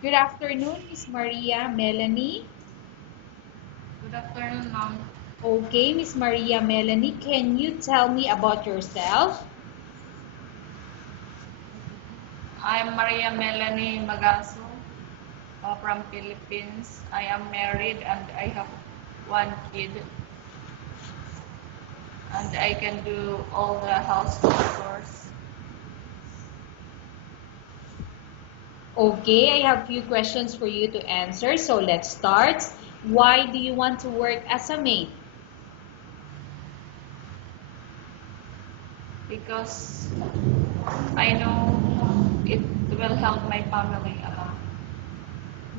Good afternoon, Miss Maria Melanie. Good afternoon, ma'am. Okay, Miss Maria Melanie, can you tell me about yourself? I'm Maria Melanie Magaso from Philippines. I am married and I have one kid. And I can do all the household chores. Okay, I have few questions for you to answer, so let's start. Why do you want to work as a maid? Because I know it will help my family a lot.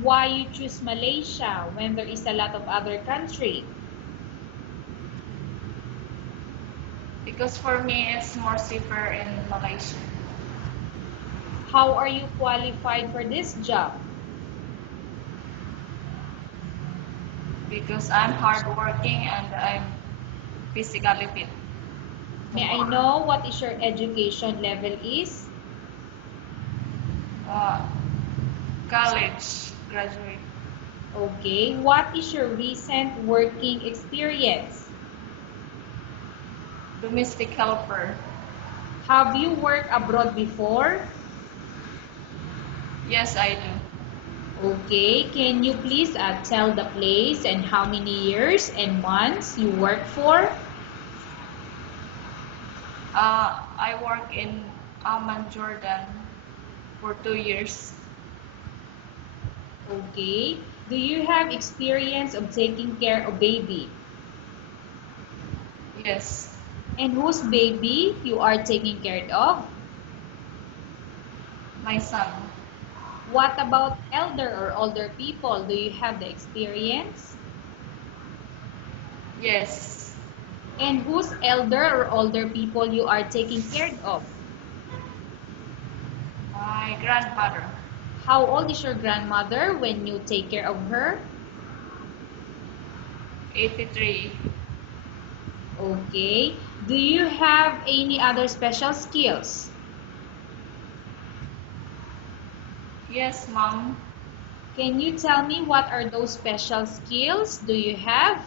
Why you choose Malaysia when there is a lot of other country? Because for me, it's more safer in Malaysia. How are you qualified for this job? Because I'm hardworking and I'm physically fit. May I know what is your education level is? Uh, College graduate. Okay, what is your recent working experience? Domestic helper. Have you worked abroad before? Yes, I do. Okay, can you please tell the place and how many years and months you work for? I work in Amman, Jordan for 2 years. Okay, do you have experience of taking care of baby? Yes, And whose baby you are taking care of? my son. What about elder or older people? Do you have the experience? Yes, And whose elder or older people you are taking care of? my grandmother. How old is your grandmother when you take care of her? 83. Okay. Do you have any other special skills? Yes, mom. Can you tell me what are those special skills do you have?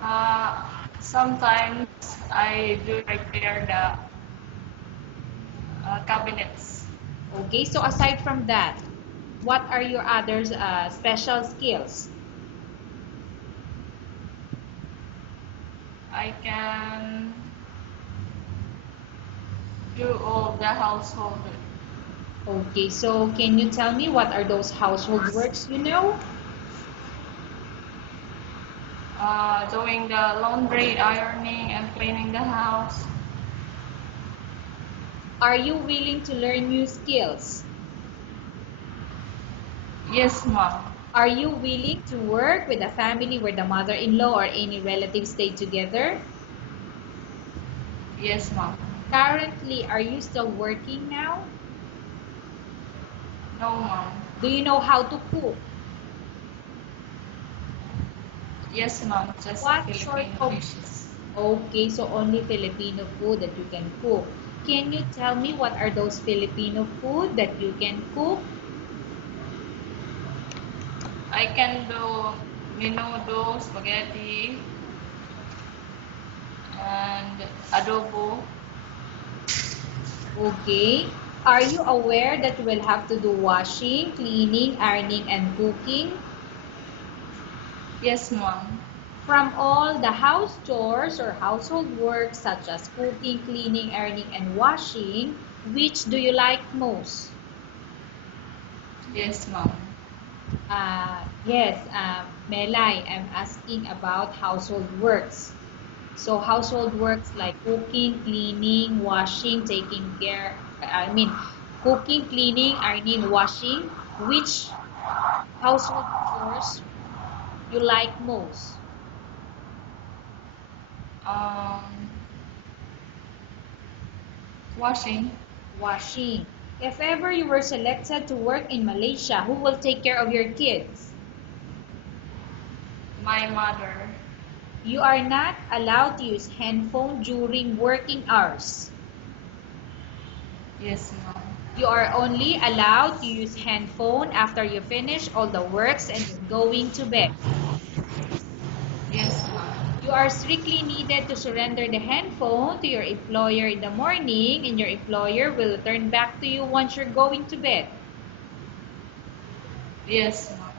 Uh, Sometimes I do repair the cabinets. Okay, so aside from that, what are your other special skills? I can do all the household. Okay, so can you tell me what are those household works you know? Doing the laundry, ironing, and cleaning the house. Are you willing to learn new skills? Yes, mom. Are you willing to work with a family where the mother-in-law or any relatives stay together? Yes, mom. Currently, are you still working now? No, mom. Do you know how to cook? Yes, mom. Just What sort Filipino of... dishes. Okay, so only Filipino food that you can cook. Can you tell me what are those Filipino food that you can cook? I can do menudo, spaghetti, and adobo. Okay. Are you aware that you will have to do washing, cleaning, ironing, and cooking? Yes, mom. From all the house chores or household work such as cooking, cleaning, ironing, and washing, which do you like most? Yes, mom. Yes, Melai, I'm asking about household works. So household works like cooking, cleaning, washing, taking care, cooking, cleaning, ironing, washing, which household chores you like most? Um, Washing. Washing. If ever you were selected to work in Malaysia, who will take care of your kids? My mother. You are not allowed to use handphone during working hours. Yes, ma'am. You are only allowed to use handphone after you finish all the works and you're going to bed. Yes, ma'am. You are strictly needed to surrender the handphone to your employer in the morning, and your employer will return back to you once you're going to bed. Yes, ma'am.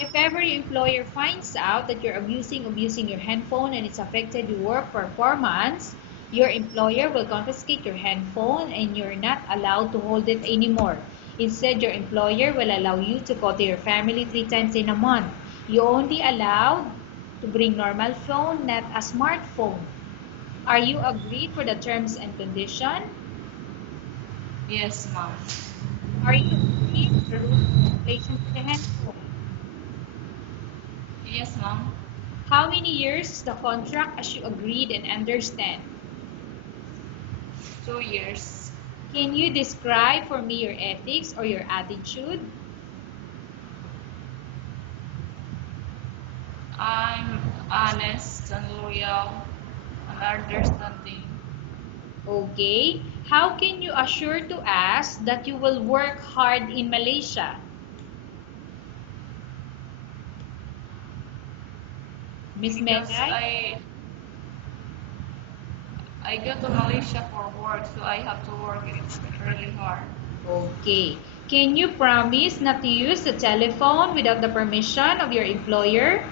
If ever your employer finds out that you're abusing your handphone and it's affected your work performance, your employer will confiscate your handphone and you're not allowed to hold it anymore. Instead, your employer will allow you to go to your family 3 times in a month. You only allowed to bring normal phone, not a smartphone. Are you agreed for the terms and condition? Yes, ma'am. Are you agreed with the rules and regulations of the handphone? Yes, ma'am. How many years is the contract as you agreed and understand? 2 years. Can you describe for me your ethics or your attitude? I'm honest and loyal and understanding. Okay. How can you assure to us that you will work hard in Malaysia? Miss Because Melay? I go to Malaysia for work, so I have to work it really hard. Okay. Can you promise not to use the telephone without the permission of your employer?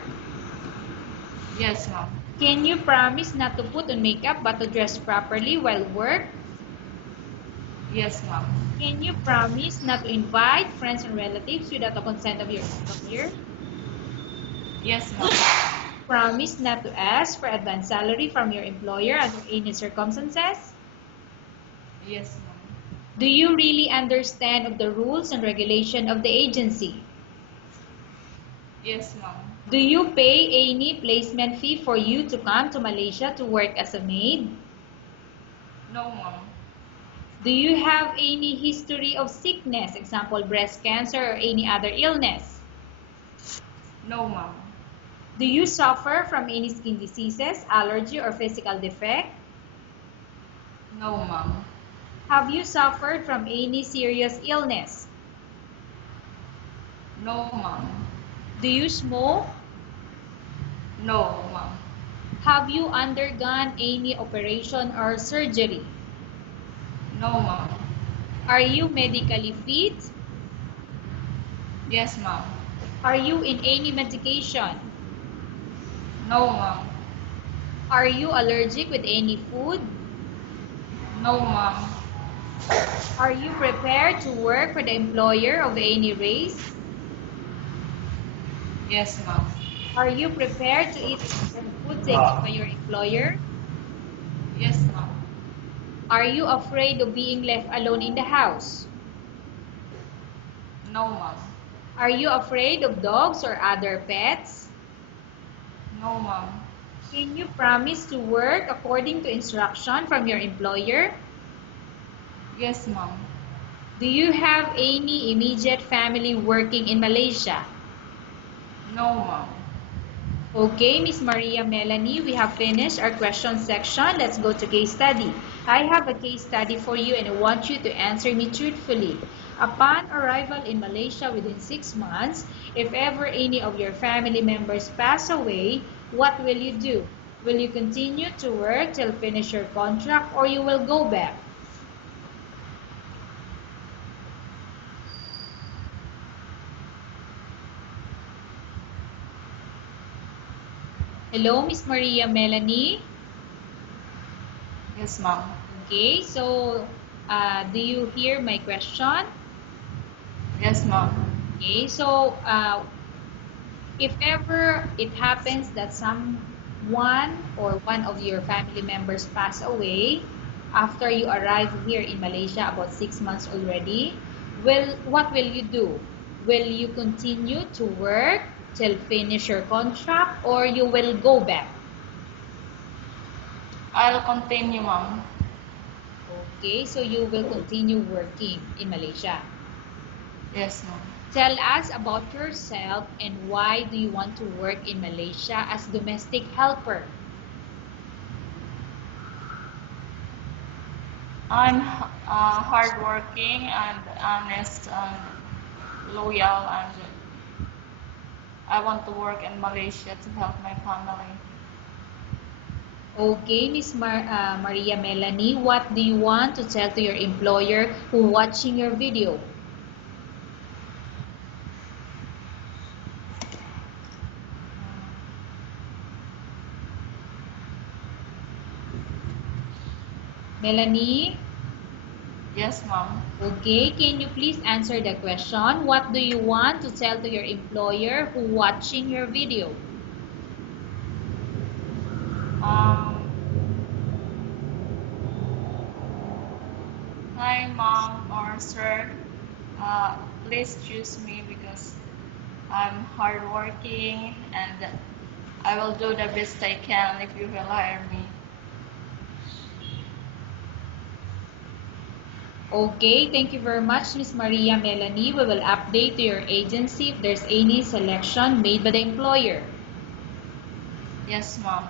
Yes, ma'am. Can you promise not to put on makeup but to dress properly while work? Yes, ma'am. Can you promise not to invite friends and relatives without the consent of your employer? Yes, ma'am. Promise not to ask for advance salary from your employer under any circumstances? Yes, ma'am. Do you really understand of the rules and regulation of the agency? Yes, ma'am. Do you pay any placement fee for you to come to Malaysia to work as a maid? No, ma'am. Do you have any history of sickness, example breast cancer or any other illness? No, ma'am. Do you suffer from any skin diseases, allergy or physical defect? No, ma'am. Have you suffered from any serious illness? No, ma'am. Do you smoke? No, ma'am. Have you undergone any operation or surgery? No, ma'am. Are you medically fit? Yes, ma'am. Are you in any medication? No, ma'am. Are you allergic with any food? No, ma'am. Are you prepared to work for the employer of any race? Yes, ma'am. Are you prepared to eat the food taken by your employer? Yes, ma'am. Are you afraid of being left alone in the house? No, ma'am. Are you afraid of dogs or other pets? No, ma'am. Can you promise to work according to instruction from your employer? Yes, ma'am. Do you have any immediate family working in Malaysia? No, ma'am. Okay, Miss Maria Melanie, we have finished our question section. Let's go to case study. I have a case study for you and I want you to answer me truthfully. Upon arrival in Malaysia within 6 months, if ever any of your family members pass away, what will you do? Will you continue to work till finish your contract or you will go back? Hello, Miss Maria Melanie. Yes, ma'am. Okay, so do you hear my question? Yes, ma'am. Okay, so if ever it happens that someone or one of your family members pass away after you arrive here in Malaysia about 6 months already, what will you do? Will you continue to work till finish your contract or you will go back? I'll continue, ma'am. Okay, so you will continue working in Malaysia. Yes, ma'am. Tell us about yourself and why do you want to work in Malaysia as domestic helper? I'm hardworking and honest and loyal, and I want to work in Malaysia to help my family. Okay, Maria Melanie, what do you want to tell to your employer who watching your video? Melanie? Yes, ma'am. Okay, can you please answer the question? What do you want to tell to your employer who watching your video? Um, Hi, mom or sir. Please choose me because I'm hardworking and I will do the best I can if you will hire me. Okay, thank you very much, Miss Maria Melanie. We will update to your agency if there's any selection made by the employer. Yes, mom.